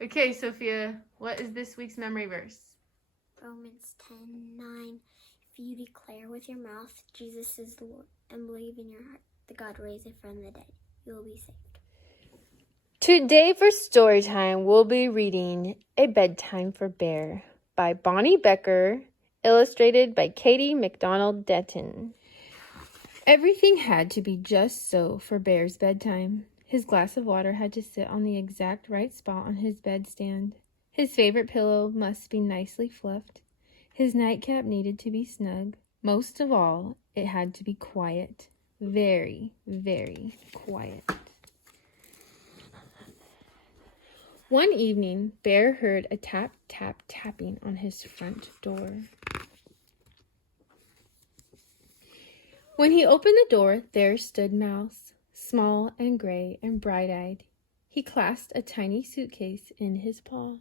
Okay, Sophia, what is this week's memory verse? Romans 10:9. If you declare with your mouth Jesus is the Lord and believe in your heart that God raised him from the dead, you will be saved. Today for story time, we'll be reading A Bedtime for Bear by Bonnie Becker, illustrated by Katie McDonald Denton. Everything had to be just so for Bear's bedtime. His glass of water had to sit on the exact right spot on his bedstand. His favorite pillow must be nicely fluffed. His nightcap needed to be snug. Most of all, it had to be quiet. Very, very quiet. One evening, Bear heard a tap, tap, tapping on his front door. When he opened the door, there stood Mouse, small and gray and bright-eyed. He clasped a tiny suitcase in his paw.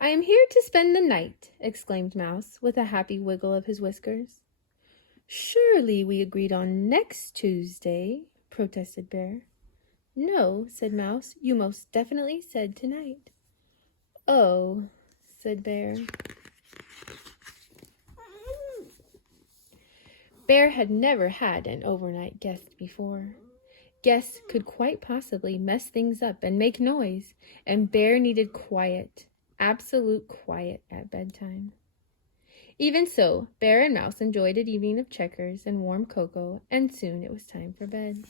"I am here to spend the night," exclaimed Mouse, with a happy wiggle of his whiskers. "Surely we agreed on next Tuesday," protested Bear. "No," said Mouse, "you most definitely said tonight." "Oh," said Bear. Bear had never had an overnight guest before. Guests could quite possibly mess things up and make noise, and Bear needed quiet, absolute quiet at bedtime. Even so, Bear and Mouse enjoyed an evening of checkers and warm cocoa, and soon it was time for bed.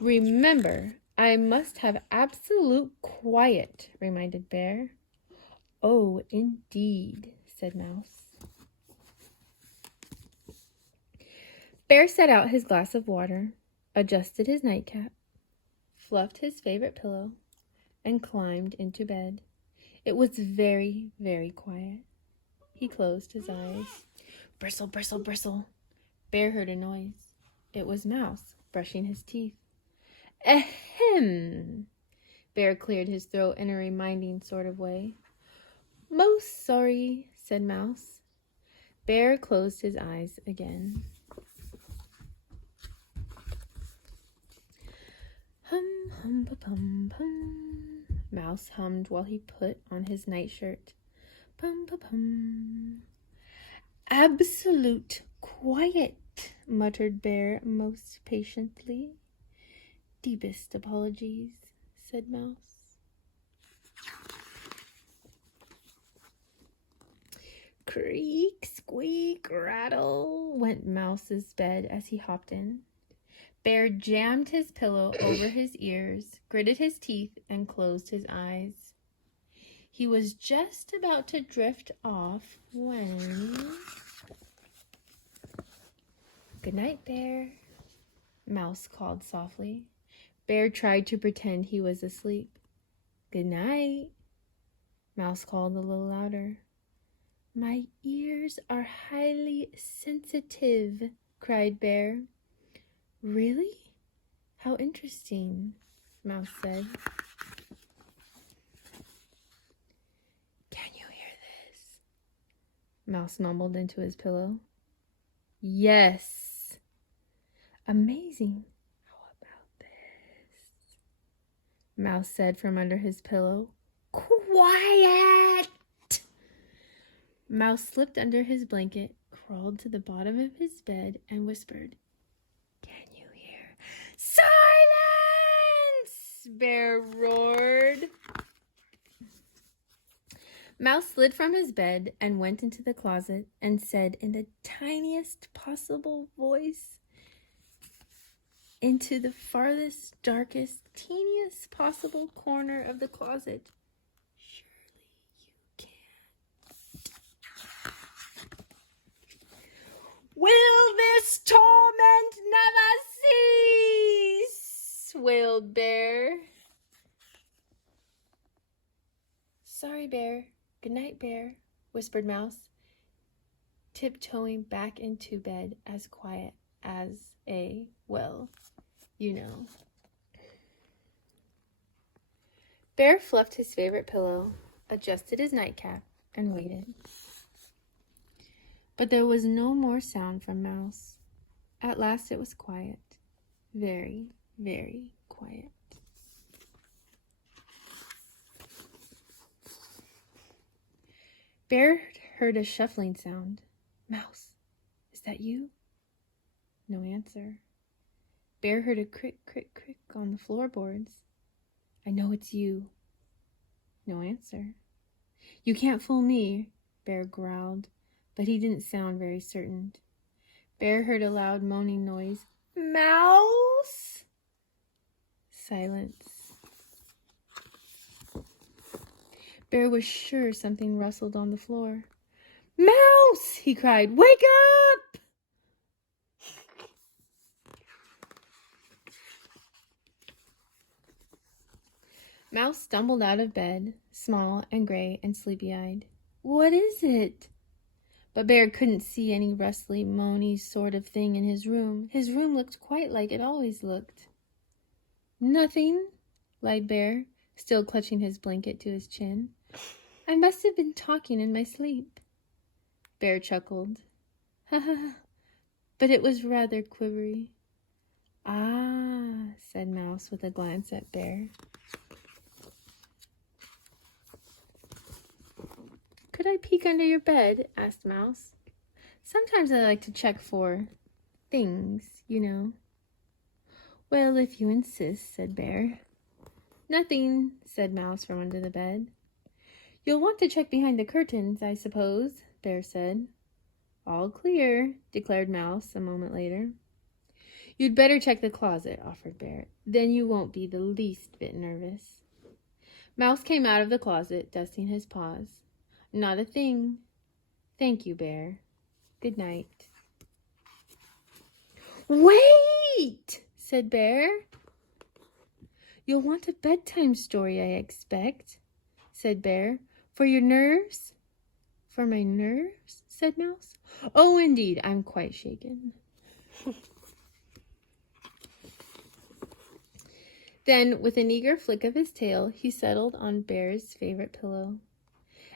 "Remember, I must have absolute quiet," reminded Bear. "Oh, indeed," said Mouse. Bear set out his glass of water, adjusted his nightcap, fluffed his favorite pillow, and climbed into bed. It was very, very quiet. He closed his eyes. Bristle, bristle, bristle. Bear heard a noise. It was Mouse brushing his teeth. Ahem! Bear cleared his throat in a reminding sort of way. "Most sorry," said Mouse. Bear closed his eyes again. Hum, hum, pa-pum, pum. Mouse hummed while he put on his nightshirt. Pum, pa-pum. "Absolute quiet," muttered Bear most patiently. "Deepest apologies," said Mouse. Creak, squeak, rattle, went Mouse's bed as he hopped in. Bear jammed his pillow over his ears, gritted his teeth, and closed his eyes. He was just about to drift off when... "Good night, Bear," Mouse called softly. Bear tried to pretend he was asleep. "Good night," Mouse called a little louder. "My ears are highly sensitive," cried Bear. "Really? How interesting," Mouse said. "Can you hear this?" Mouse mumbled into his pillow. "Yes." "Amazing. How about this?" Mouse said from under his pillow. "Quiet!" Mouse slipped under his blanket, crawled to the bottom of his bed, and whispered, "Can you hear?" "Silence!" Bear roared. Mouse slid from his bed and went into the closet and said in the tiniest possible voice, into the farthest, darkest, teeniest possible corner of the closet, "Surely you can." "Will this torment never cease?" wailed Bear. "Sorry, Bear. Good night, Bear," whispered Mouse, tiptoeing back into bed as quiet as a, well, you know. Bear fluffed his favorite pillow, adjusted his nightcap, and waited. But there was no more sound from Mouse. At last it was quiet. very, very quiet. Bear heard a shuffling sound. Mouse, is that you? No answer. Bear heard a crick, crick, crick on the floorboards. I know it's you. No answer. You can't fool me, Bear growled, but he didn't sound very certain. Bear heard a loud moaning noise. Mouse! Silence. Bear was sure something rustled on the floor. Mouse! He cried. Wake up! Mouse stumbled out of bed, small and gray and sleepy-eyed. What is it? But Bear couldn't see any rustly, moany sort of thing in his room. His room looked quite like it always looked. Nothing, lied Bear, still clutching his blanket to his chin. I must have been talking in my sleep. Bear chuckled. Ha ha ha, but it was rather quivery. Ah, said Mouse with a glance at Bear. Could I peek under your bed? Asked Mouse. Sometimes I like to check for things, you know. Well, if you insist, said Bear. Nothing, said Mouse from under the bed. You'll want to check behind the curtains, I suppose, Bear said. All clear, declared Mouse a moment later. You'd better check the closet, offered Bear. Then you won't be the least bit nervous. Mouse came out of the closet, dusting his paws. Not a thing. Thank you, Bear. Good night. Wait, said Bear. You'll want a bedtime story, I expect, said Bear. For your nerves? For my nerves? Said Mouse. Oh, indeed, I'm quite shaken. Then, with an eager flick of his tail, he settled on Bear's favorite pillow.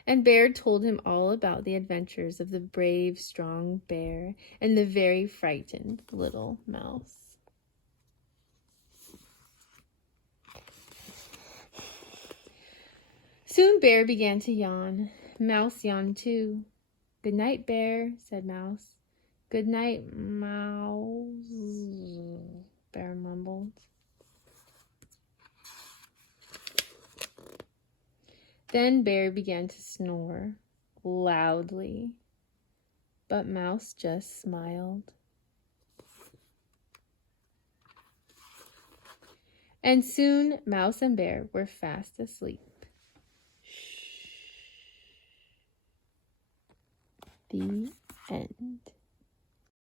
And Bear told him all about the adventures of the brave, strong bear and the very frightened little mouse. Soon Bear began to yawn. Mouse yawned too. Good night, Bear, said Mouse. Good night, Mouse, Bear mumbled. Then Bear began to snore loudly, but Mouse just smiled. And soon Mouse and Bear were fast asleep. The end.